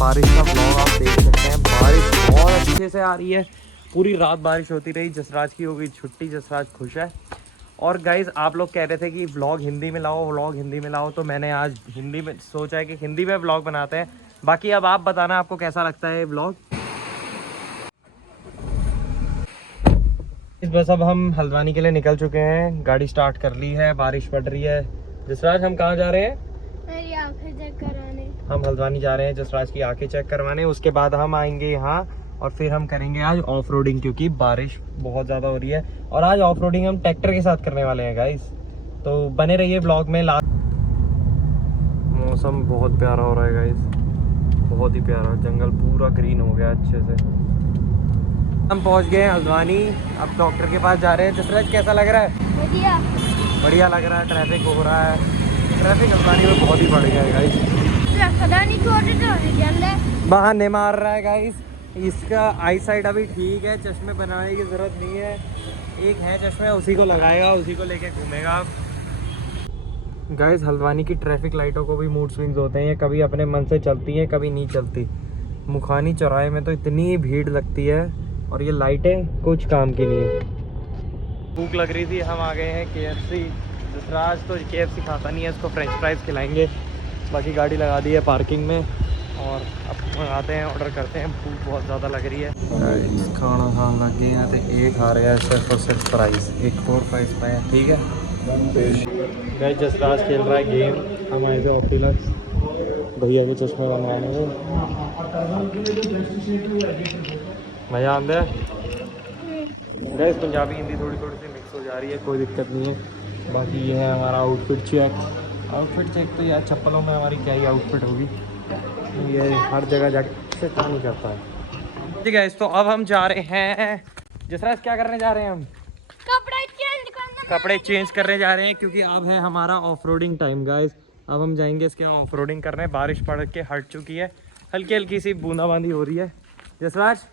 बारिश का ब्लॉग आप देख सकते हैं। बारिश बहुत अच्छे से आ रही है, पूरी रात बारिश होती रही। जसराज की हो गई छुट्टी, जसराज खुश है। और गाइज आप लोग कह रहे थे कि व्लॉग हिंदी में लाओ, व्लॉग हिंदी में लाओ, तो मैंने आज हिंदी में सोचा है कि हिंदी में व्लॉग बनाते हैं। बाकी अब आप बताना आपको कैसा लगता है ये व्लॉग। बस अब हम हल्द्वानी के लिए निकल चुके हैं, गाड़ी स्टार्ट कर ली है, बारिश पड़ रही है। जसराज हम कहाँ जा रहे हैं? मेरी आंखें चेक कराने। हम हल्द्वानी जा रहे हैं जसराज की आंखें चेक करवाने। उसके बाद हम आएंगे यहाँ और फिर हम करेंगे आज ऑफ रोडिंग, क्योंकि बारिश बहुत ज़्यादा हो रही है। और आज ऑफ रोडिंग हम ट्रैक्टर के साथ करने वाले हैं गाइस, तो बने रहिए व्लॉग में। मौसम बहुत प्यारा हो रहा है गाइस, बहुत ही प्यारा। जंगल पूरा ग्रीन हो गया अच्छे से। हम पहुँच गए हैं हल्द्वानी, अब डॉक्टर के पास जा रहे हैं। जसराज कैसा लग रहा है? बढ़िया बढ़िया लग रहा है। ट्रैफिक हो रहा है, ट्रैफिक हल्द्वानी में बहुत ही बढ़ गया है गाइस। बहाने मार रहा है गाइस। इसका आई साइड अभी ठीक है, चश्मे बनाने की जरूरत नहीं है। एक है चश्मे, उसी को लगाएगा, उसी को लेके घूमेगा गाइस। हल्द्वानी की ट्रैफिक लाइटों को भी मूड स्विंग्स होते हैं, कभी अपने मन से चलती हैं, कभी नहीं चलती। मुखानी चौराहे में तो इतनी भीड़ लगती है और ये लाइटें कुछ काम की नहीं है। भूख लग रही थी, हम आ गए हैं KFC। जसराज तो KFC खाता नहीं है, इसको फ्रेंच फ्राइज खिलाएंगे। बाकी गाड़ी लगा दी है पार्किंग में और अब मंगाते हैं, ऑर्डर करते हैं। भूख बहुत ज़्यादा लग रही है। खाना खान लग गए हैं तो एक खा रहे हैं सिर्फ और सिर्फ प्राइस, एक 4 प्राइस पाए, ठीक है। गाइस जसराज खेल रहा है गेम, हम आए थे ऑप्टिलक्स भैया के चश्मे बनवाने में। मज़ा आंदा है गाइस। पंजाबी हिंदी थोड़ी थोड़ी सी मिक्स हो जा रही है, कोई दिक्कत नहीं है। बाकी ये है हमारा आउटफिट चेक तो यार चप्पलों में हमारी क्या ही आउटफिट होगी, ये हर जगह जाके से काम नहीं करता है। ठीक है, तो अब हम जा रहे हैं। जसराज क्या करने जा रहे हैं? हम कपड़े चेंज करने जा रहे हैं, क्योंकि अब है हमारा ऑफ रोडिंग टाइम गाइस। अब हम जाएंगे इसके ऑफ रोडिंग करने। बारिश पड़ के हट चुकी है, हल्की हल्की सी बूंदाबांदी हो रही है। जसराज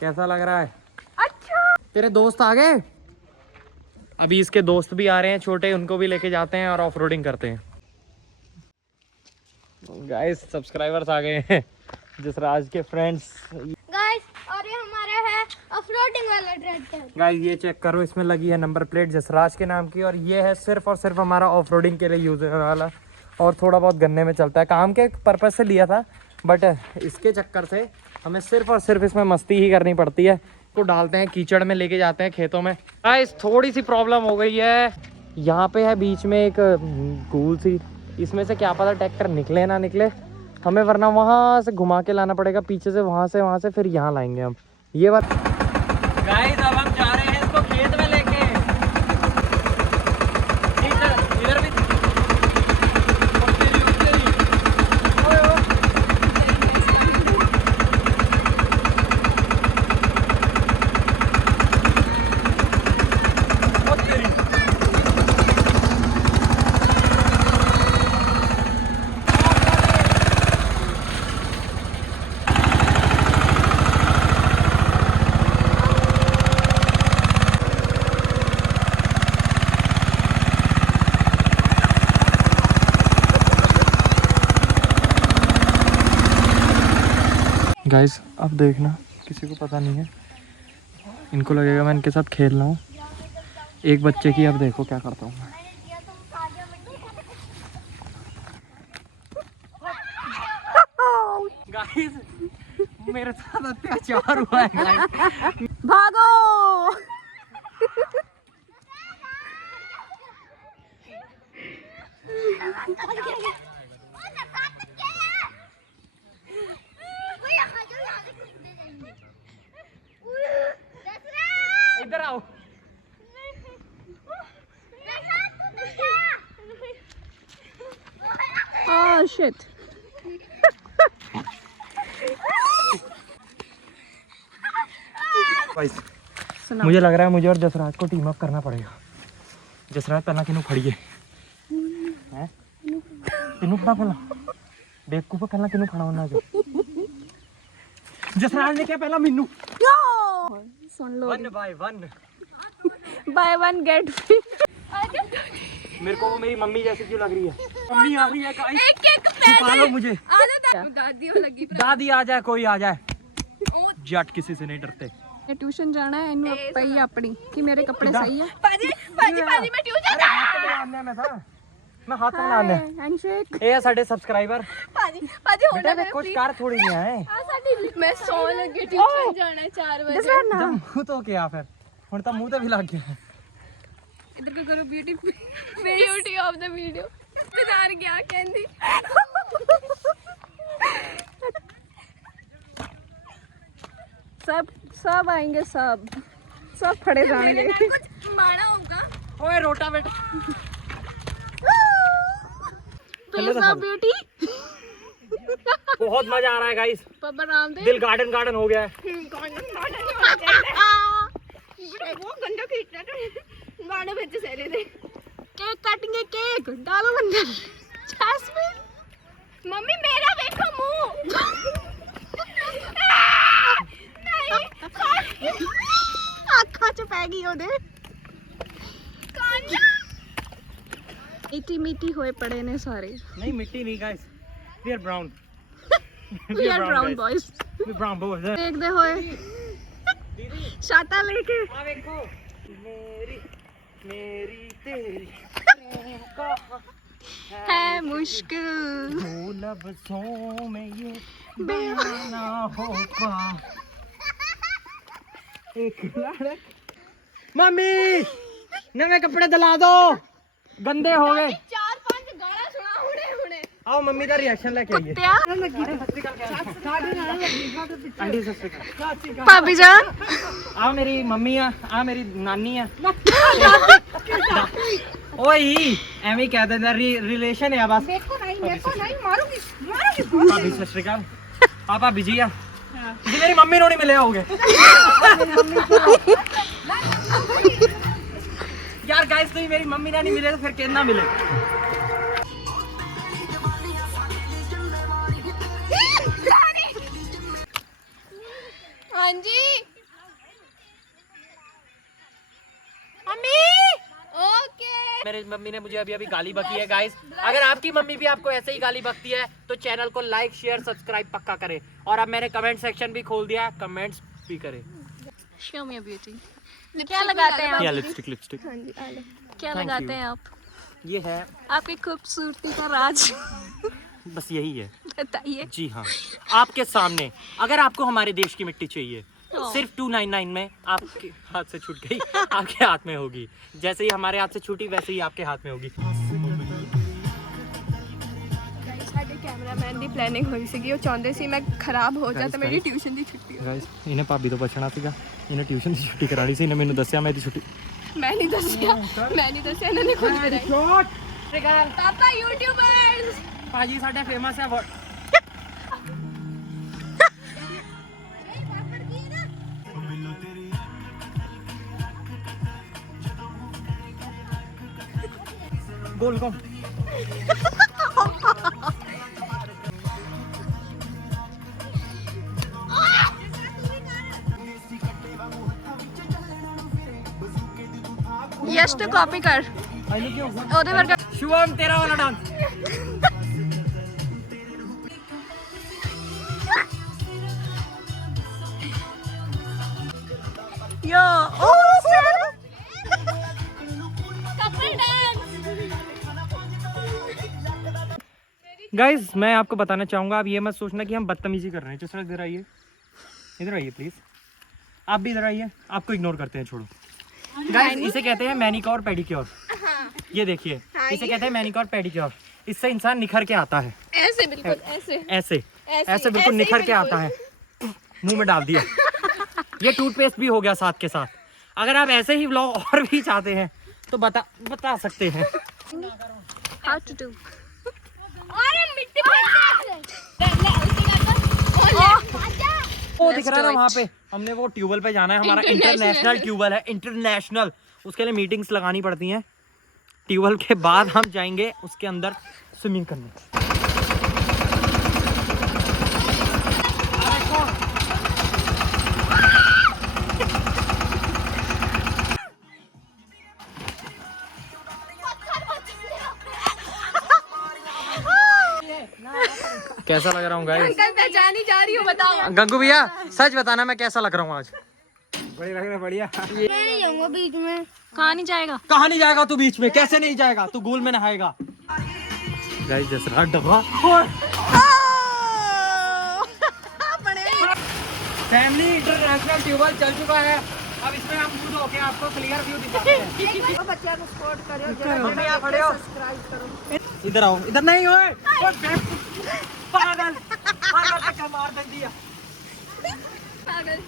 कैसा लग रहा है? अच्छा। तेरे दोस्त आ गए? अभी इसके दोस्त भी आ रहे हैं छोटे, उनको भी लेके जाते हैं और ऑफ रोडिंग करते हैं गाइस। सब्सक्राइबर्स आ गए हैं जसराज के फ्रेंड्स गाइस, और ये हमारा है ऑफ रोडिंग वाला ट्रैक्टर गाइस। ये चेक करो, इसमें लगी है नंबर प्लेट जसराज के नाम की, और ये है सिर्फ और सिर्फ हमारा ऑफ रोडिंग के लिए यूज होने वाला, और थोड़ा बहुत गन्ने में चलता है। काम के पर्पज से लिया था, बट इसके चक्कर से हमें सिर्फ और सिर्फ इसमें मस्ती ही करनी पड़ती है। को डालते हैं कीचड़ में, लेके जाते हैं खेतों में। गाइस थोड़ी सी प्रॉब्लम हो गई है, यहाँ पे है बीच में एक गूल सी, इसमें से क्या पता ट्रैक्टर निकले ना निकले हमें, वरना वहाँ से घुमा के लाना पड़ेगा पीछे से, वहाँ से फिर यहाँ लाएंगे हम ये बात। गाइस अब हम जा रहे हैं इसको खेत में लेके। इधर भी गाइस अब देखना, किसी को पता नहीं है, इनको लगेगा मैं इनके साथ खेल रहा हूँ। एक बच्चे की अब देखो क्या करता हूँ मैं। गाइस मेरे साथ अत्याचार हुआ है गाइस। भागो। इधर आओ। Oh shit. मुझे लग रहा है मुझे और जसराज को टीम अप करना पड़ेगा। जसराज पहला किन्हों खड़ी है, किनू खड़ा पहला बेवकूफ पहला किनू खड़ा होना जो जसराज ने क्या पहला मिन्नू सुन लो 1 by 1 by one get free. मेरे को वो मेरी मम्मी जैसी क्यों लग रही है? मम्मी आ रही है गाइस, एक एक छुपा लो मुझे। दादी हो लगी दादी आ जाए, कोई आ जाए, जट किसी से नहीं डरते। ट्यूशन जाना है इन्हें पई अपनी कि मेरे कपड़े सही है। पाजी पाजी पाजी मैं ट्यूशन मैं हाथ में लाने हैंडशेक ए साडे सब्सक्राइबर पाजी पाजी हो बेटा मैं कुछ कार थोड़ी नहीं आए मैं सो लगी ट्यूशन जाना है 4 बजे। जब मुंह तो क्या फिर हुन तो मुंह ते भी लग गया। इधर को करो ब्यूटी ऑफ द वीडियो रिश्तेदार क्या कहंदी सब आएंगे, सब खड़े जाएंगे। कुछ माड़ा होगा। ओए रोटावेटर प्लीज अब ब्यूटी। बहुत मजा आ रहा है गाइस, पापा रामदेव दिल गार्डन हो गया है। वो गंदा खींच रहा था गाने बच्चे सहरे थे। केक काटेंगे, केक डालो अंदर। जैस्मिन मम्मी मेरा देखो मुंह ਅੱਖਾਂ ਚ ਪੈ ਗਈ ਉਹਦੇ। ਇਤੀ ਮਿੱਟੀ ਹੋਏ ਪੜੇ ਨੇ ਸਾਰੇ। नहीं मिट्टी नहीं guys, we are brown we are brown boys. We brown boys ਦੇਖਦੇ ਹੋਏ ਛਾਤਾ ਲੈ ਕੇ आ देखो मेरी मेरी तेरी कहां है मुश्किल दो लफ्जों में ये बयां ना हो पा। एक मम्मी नवे कपड़े दिला दो, गंदे हो गए। 4-5 गाना सुना हुणे आओ मम्मी का रिएक्शन लेके आइए। ਕੁੱਤਿਆ आंटी सत श्री अकाल। ਭਾਬੀ ਜਾਨ आ मेरी मम्मी आ मेरी नानी आ। ओए एवं ही कह देना रिलेशन है बस। देखो नहीं मारूंगी भाभी सत श्री अकाल। आ भाभी जी आ जी मेरी मम्मी नो नहीं मिले होगे यार गाइस, तो मेरी मम्मी ना नहीं मिले तो फिर कितना मिले? हाँ जी मम्मी ओके। मेरी मम्मी ने मुझे अभी गाली बकी है गाइस। अगर आपकी मम्मी भी आपको ऐसे ही गाली बकती है तो चैनल को लाइक शेयर सब्सक्राइब पक्का करें। और अब मैंने कमेंट सेक्शन भी खोल दिया, कमेंट्स भी करें। शो मी ब्यूटी। क्या लगाते हैं आप? लिपस्टिक हाँ जी आले क्या Thank लगाते you. हैं आप? ये है, आपकी खूबसूरती का राज बस यही है बताइए। जी हाँ। आपके सामने अगर आपको हमारे देश की मिट्टी चाहिए सिर्फ 299 में आपके हाथ से छूट गई, आपके हाथ में होगी। जैसे ही हमारे हाथ से छूटी वैसे ही आपके हाथ में होगी। ਸਾਡੇ ਕੈਮਰਾਮੈਨ ਦੀ ਪਲੈਨਿੰਗ ਹੋਈ ਸੀਗੀ, ਉਹ ਚਾਹੁੰਦੇ ਸੀ ਮੈਂ ਖਰਾਬ ਹੋ ਜਾ ਤੇ ਮੇਰੀ ਟਿਊਸ਼ਨ ਦੀ ਛੁੱਟੀ ਹੋ। ਗਾਇਸ ਇਹਨੇ ਭਾਬੀ ਤੋਂ ਪੁੱਛਣਾ ਸੀਗਾ, ਇਹਨੇ ਟਿਊਸ਼ਨ ਦੀ ਛੁੱਟੀ ਕਰਾਣੀ ਸੀ, ਇਹਨੇ ਮੈਨੂੰ ਦੱਸਿਆ ਮੈਂ ਇਹਦੀ ਛੁੱਟੀ ਮੈਂ ਨਹੀਂ ਦੱਸਿਆ ਇਹਨਾਂ ਨੇ ਖੁਦ ਕਰਾਈ। ਪਾਪਾ ਯੂਟਿਊਬਰਸ ਭਾਜੀ ਸਾਡੇ ਫੇਮਸ ਹੈ गोल कौन यश तो कॉपी कर ਉਹਦੇ ਵਰਗਾ। शिवम तेरा वाला डांस। यो ओ सर कपल डांस। गाइस मैं आपको बताना चाहूंगा, आप ये मत सोचना कि हम बदतमीजी कर रहे हैं। चलो इधर आइए प्लीज, आप भी इधर आइए। आपको इग्नोर करते हैं, छोड़ो। गाइस इसे कहते हैं मैनिक्योर पेडिक्योर। ये देखिए इसे कहते हैं मैनिक्योर पेडिक्योर। इससे इंसान निखर के आता है, ऐसे बिल्कुल ऐसे ऐसे बिल्कुल निखर के आता है। मुंह में डाल दिया। ये टूथपेस्ट भी हो गया साथ के साथ। अगर आप ऐसे ही व्लॉग और भी चाहते हैं तो बता सकते हैं। How to do. अरे मिट्टी वो दिख रहा है ना वहाँ पे, हमने वो ट्यूबवेल पे जाना है। हमारा इंटरनेशनल ट्यूबवेल है, इंटरनेशनल। उसके लिए मीटिंग्स लगानी पड़ती हैं। ट्यूबवेल के बाद हम जाएंगे उसके अंदर स्विमिंग करने। कैसा लग रहा हूँ गाइस? अंकल पहचान ही जा रही हूँ, बताओ। गंगू भैया सच बताना मैं कैसा लग रहा हूँ आज? बढ़िया लग रहा है, बढ़िया। मैं नहीं जाऊंगा बीच में। कहाँ नहीं जाएगा? कहाँ नहीं जाएगा तू बीच में? कैसे नहीं जाएगा? तू गोल में नहाएगा। गाइस जसरात डबा फैमिली इंटरनेशनल ट्यूबवेल चल चुका है। अब इसमें हम खुद होके आपको क्लियर व्यू दिखाते हैं। बच्चा को सपोर्ट करो, मम्मी आप खड़े हो, सब्सक्राइब करो। इधर आओ। इधर नहीं होए पागल पागल का मार दे दिया।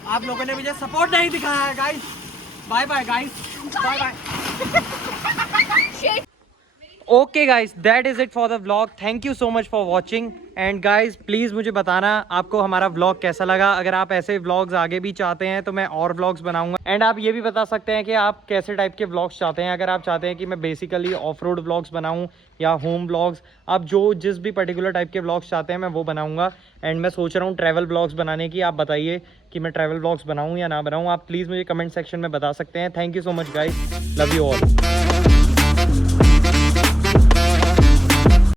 आप लोगों ने मुझे सपोर्ट नहीं दिखाया है guys. Bye bye guys, bye bye. Okay guys, that is it for the vlog. Thank you so much for watching and guys please मुझे बताना आपको हमारा व्लॉग कैसा लगा। अगर आप ऐसे व्लॉग्स आगे भी चाहते हैं तो मैं और व्लॉग्स बनाऊंगा। एंड आप ये भी बता सकते हैं कि आप कैसे टाइप के व्लॉग्स चाहते हैं। अगर आप चाहते हैं कि मैं बेसिकली ऑफ रोड व्लॉग्स बनाऊं या होम व्लॉग्स, आप जो जिस भी पर्टिकुलर टाइप के व्लॉग्स चाहते हैं मैं वो बनाऊंगा। एंड मैं सोच रहा हूँ ट्रैवल व्लॉग्स बनाने की। आप बताइए कि मैं ट्रैवल व्लॉग्स बनाऊँ या ना बनाऊँ। आप प्लीज़ मुझे कमेंट सेक्शन में बता सकते हैं। Thank you so much guys, love you all.